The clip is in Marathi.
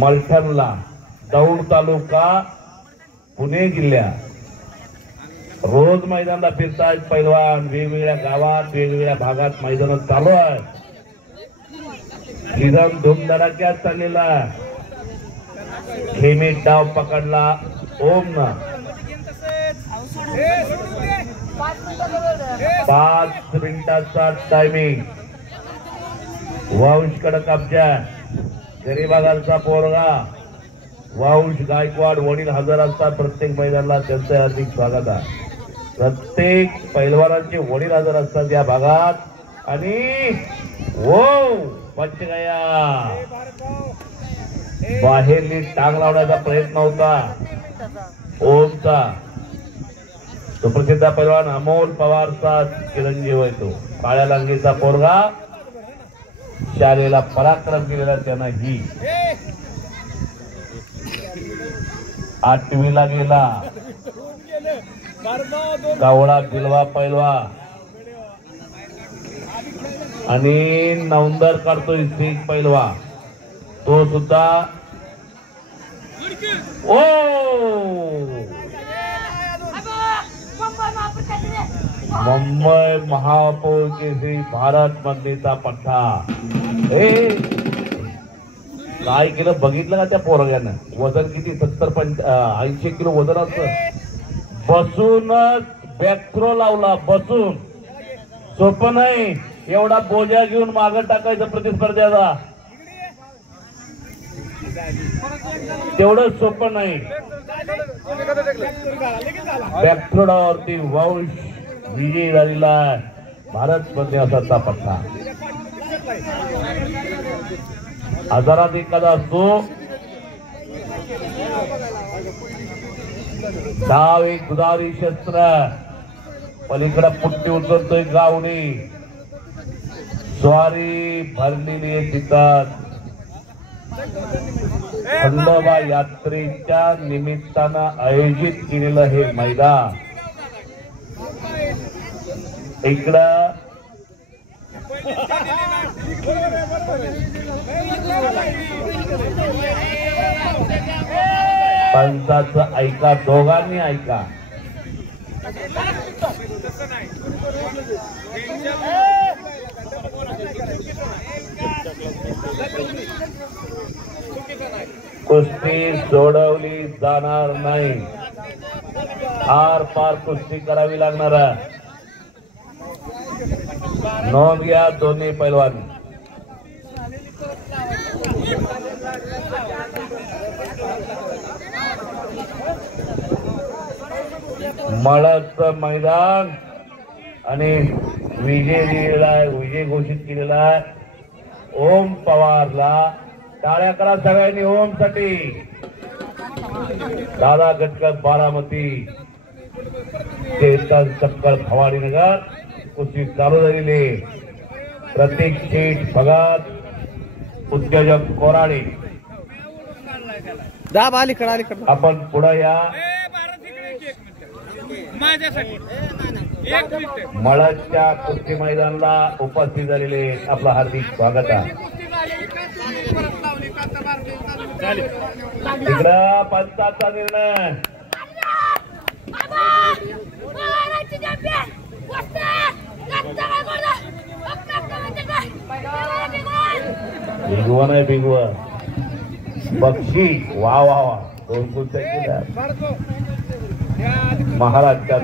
मलठणला दौंड तालुका पुणे जिल्हा रोज मैदानाला फिरतायत पैलवान वेगवेगळ्या गावात वेगवेगळ्या भागात मैदान चालू आहे। सीझन धूमधडाक्यात चाललेला खेमीत डाव पकडला ओम ना 5 मिनिटाचा टायमिंग वाऊंशकडे कब्जा गरीबागांचा पोरगा वाऊंश गायकवाड वडील हजर असतात प्रत्येक मैदानाला त्यांचे हार्दिक स्वागत आहे। प्रत्येक पैलवानांचे वडील हजर असतात या भागात आणि वो पंच गया बाहेरली टांग लावण्याचा प्रयत्न होता ओमचा। सुप्रसिद्ध पैलवान अमोल पवारचा चिरंजीव आहे तो काळ्या लांगीचा पोरगा शाळेला पराक्रम केलेला त्यांना ही 8वीला गेला कावळा दिलवा पैलवा आणि नवंदर काढतोय सिंग पैलवा तो सुद्धा ओ मुंबई महापौर केसरी भारत मंदिरचा पट्टा काय केलं बघितलं का त्या पोरग्यानं वजन किती 70-80 किलो वजन असत बसूनच बॅकथ्रो लावला बसून सोपं नाही एवढा बोजा घेऊन मागे टाकायचं प्रतिस्पर्ध्याला तेवढं सोपं नाही। बॅकथ्रोडावरती वंश विजयी झालेला भारत मंदिराचा पट्टा हजारात एखादा असतो डाव एक गुदारी शस्त्र पलीकडे पुट्टी उचलतोय गावणी स्वारी भरलेली आहे तिथं खंडोबा यात्रेच्या निमित्तानं आयोजित केलेलं हे मैदान इकडं पंचाचं ऐका दोघांनी ऐका कुस्ती सोडवली जाणार नाही आर पार कुस्ती करावी लागणार आहे। नोंद घ्या दोन्ही पैलवान मळ्याचं मैदान आणि विजय घोषित केलेला आहे ओम पवारला टाळ्या करा सगळ्यांनी ओम साठी। दादा गटकर बारामती चेतन चक्कर भवानीनगर कुस्ती चालू झालेली प्रतीक शेठ भगत उद्योजक कोराडे आपण पुढे या मळ्याच्या कुस्ती मैदानाला उपस्थित झालेले आपलं हार्दिक स्वागत आहे। इकडं पंचाचा निर्णय भिगवा नाही भिगवा बक्षी वा वा वा 2 महाराष्ट्रात